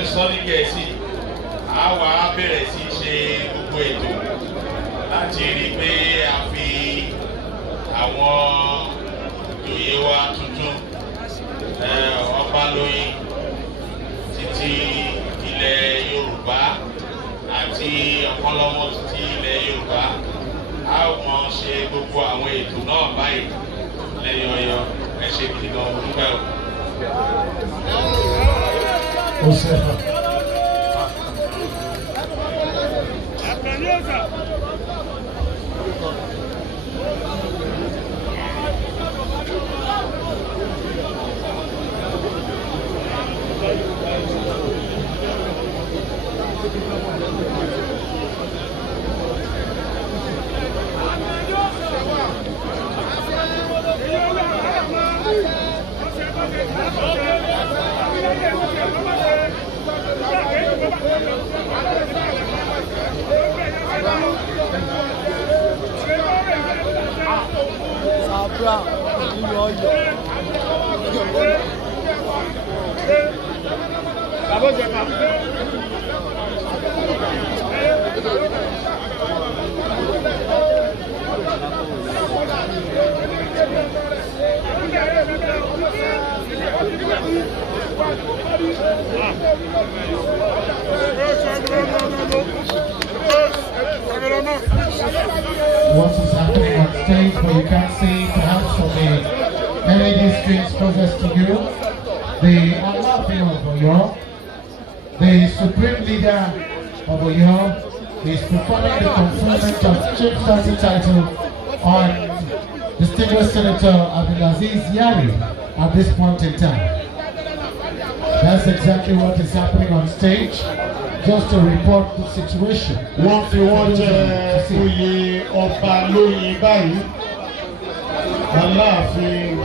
ti sọ ní Gẹ̀ẹ́sì a wà á bẹ̀rẹ̀ sí ṣe gbogbo ètò láti rí i pé a fi àwọn ìjòyè wa tuntun Ọbalóyin títí ilẹ̀ Yorùbá àti Ọ̀kánlọ́mọ títí ilẹ̀ Yorùbá a ó mọ ṣe gbogbo àwọn ètò náà báyìí lẹ́yìn ọyọ ẹ ṣe kìlọ̀ dúpẹ́ o. What is happening on stage, but you can see perhaps from the LED screens closest to you, the Alaafin of Oyo, the Supreme Leader of Oyo, is performing the conferment of Chief Starting title on Distinguished Senator Abdulaziz Yari at this point in time. That's exactly what is happening on stage. Just to report the situation. Wọ́n fi wọ́n jẹ oyè Ọbalóyin báyìí. Aláàfin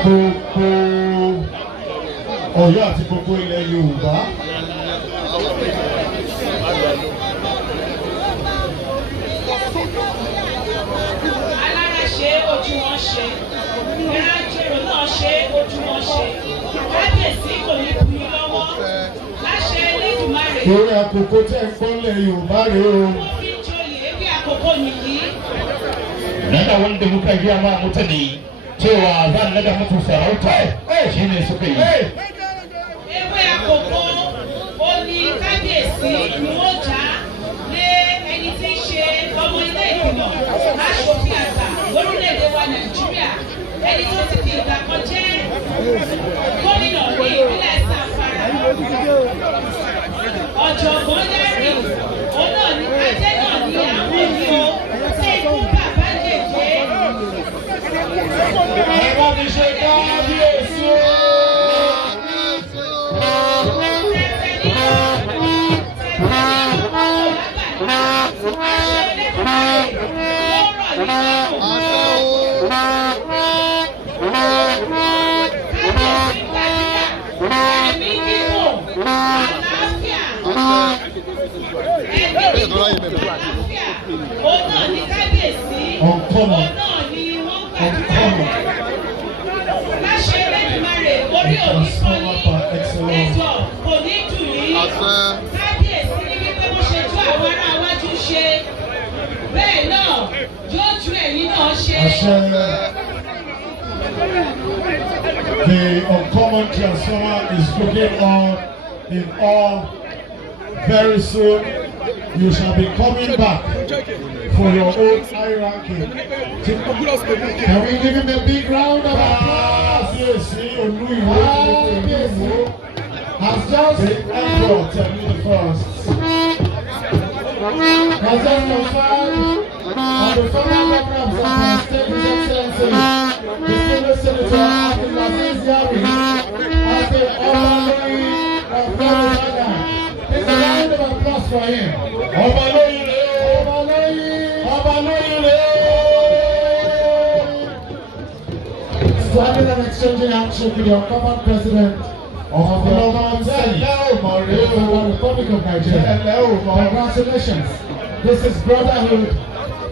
gbogbo Ọ̀yọ́ àti gbogbo ilẹ̀ Yorùbá. Alára ṣe ojú wọn ṣe, ìrìnàjò náà ṣe ojú wọn ṣe, kábíyèsí kò ní kú ní lọ́wọ́. Torí àkókò tẹ́ ń gbọ́lẹ̀ Yorùbá rẹ̀ o. Wọ́n fi joyè bí àkókò nìyí. Nada wanda muka ji ma mutane cewa zan naga mutu sarauta shi ne suka yi. Ewé àkókò ó ní kábíyèsí ni wọ́n já lé ẹni tí ń ṣe ọmọ ilé ìgbìmọ̀ aṣòfin àgbà lórílẹ̀‐èdè wa Nàìjíríà ẹni tó ti fi ìgbà kan jẹ́ gómìnà ní ìpínlẹ̀ Zamfara. Ọ̀jọ̀gbọ́n Larry òun náà ní ajé náà ní àwọn ní o tí ikú bàbá jèjé. Ẹ̀rọ mi ṣe kábíyèsí o. The uncommon transformer is looking on in all. Very soon you shall be coming back for your own high ranking. Can we give him a big round of applause? Yes, has just the Emperor Temi first. Has just confirmed on the former governor of Zamfara State, His Excellency, Distinguished Senator Abdulaziz Yari, as the Ọbalóyin of Ghana. It's a round of applause for him. Ọbalóyin re o! Ọbalóyin re o! Standing and exchanging handshake with your common president of the Republic of Nigeria. Congratulations. This is brotherhood.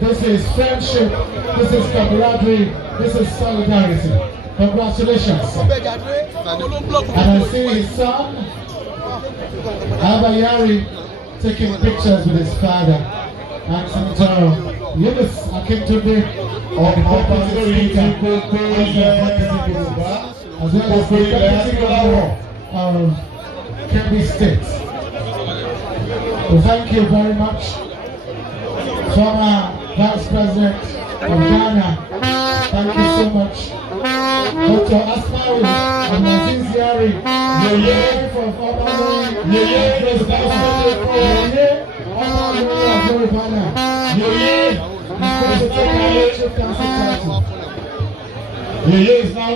This is friendship. This is camaraderie. This is solidarity. Congratulations. And I see his son, Abba Yari taking pictures with his father. And Senator Yunus Akintunde of the Deputy Speaker as well as the Deputy Governor of Kebbi State. Well, thank you very much, former Vice President of Ghana. Thank you so much. Dr. Asmaru Abdulaziz Yari, from Obaloi, is now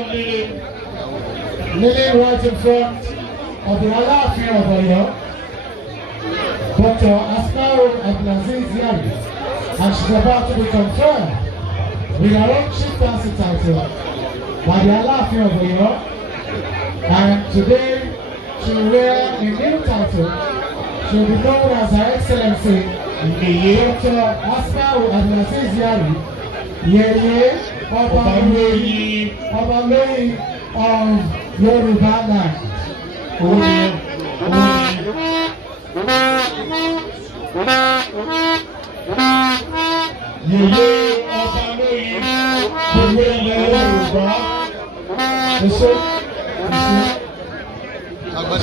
kneeling right in front of the Alaafin of Oyo, Dr. Asmaru Abdulaziz Yari, and she's about to be confirmed with her own chieftaincy title by the Alaafin of Oyo, and today she will wear a new title. She will be known as Her Excellency Dr. Asmaru Abdulaziz Yari, Yeye Obaloyi of Yoruba land.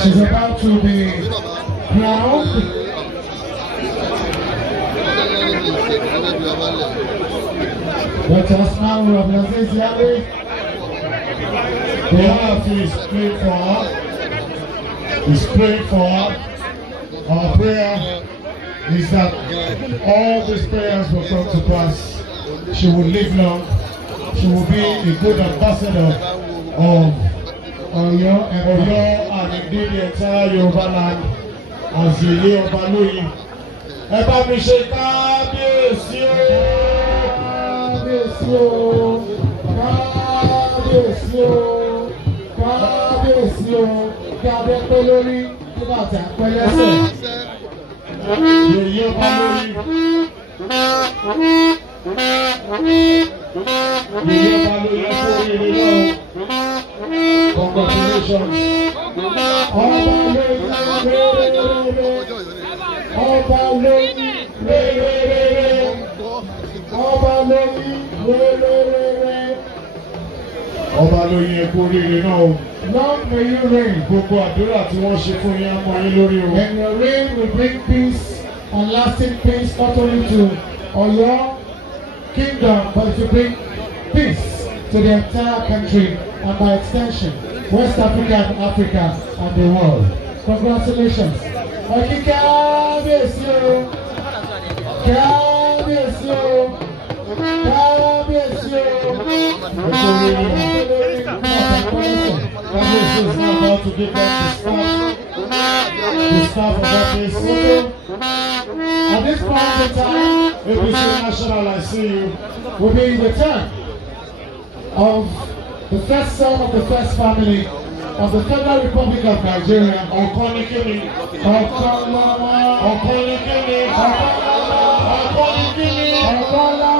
She's about to be crowned. Dr. Asmaru Abdulaziz Yari, the Alaafin is praying for her. He's praying for her. Our prayer is that all these prayers will come to pass. She will live long. She will be a good ambassador of Oyo and indeed the entire Yoruba land as the year of Obaloyi. Ẹ bá mi ṣe kábíyèsí o. Kábíyèsí o, kábíyèsí o, kábíyèsí o, kí adé pé lórí nígbà tí a pẹ́ lẹ́sẹ̀. Yèyé Obaloyi. Yèyé Obaloyi ẹ kú oríire náà. Congratulations. Obaloyi ẹ kú oríire náà o. Long may you reign. Gbogbo àdúrà tí wọ́n ṣe fún yín á mọ yín lórí o. And your reign will bring peace and lasting peace not only to Oyo kingdom, but to bring peace to the entire country and by extension West Africa and Africa and the world. Congratulations. Kábíyèsí o, kábíyèsí o, kábíyèsí o. Kábíyèsí is now about to give back the staff of office. At this point in time, ABC National, I see you. will be the turn of the first son of the first family of the Federal Republic of Nigeria. Ọ̀kọ́nikíni. Ọ̀kọ́lọ́wọ́. Ọ̀kọ́nikíni. Ọ̀kọ́lọ́wọ́. Ọ̀kọ́nikíni. Ọ̀kọ́lọ́wọ́.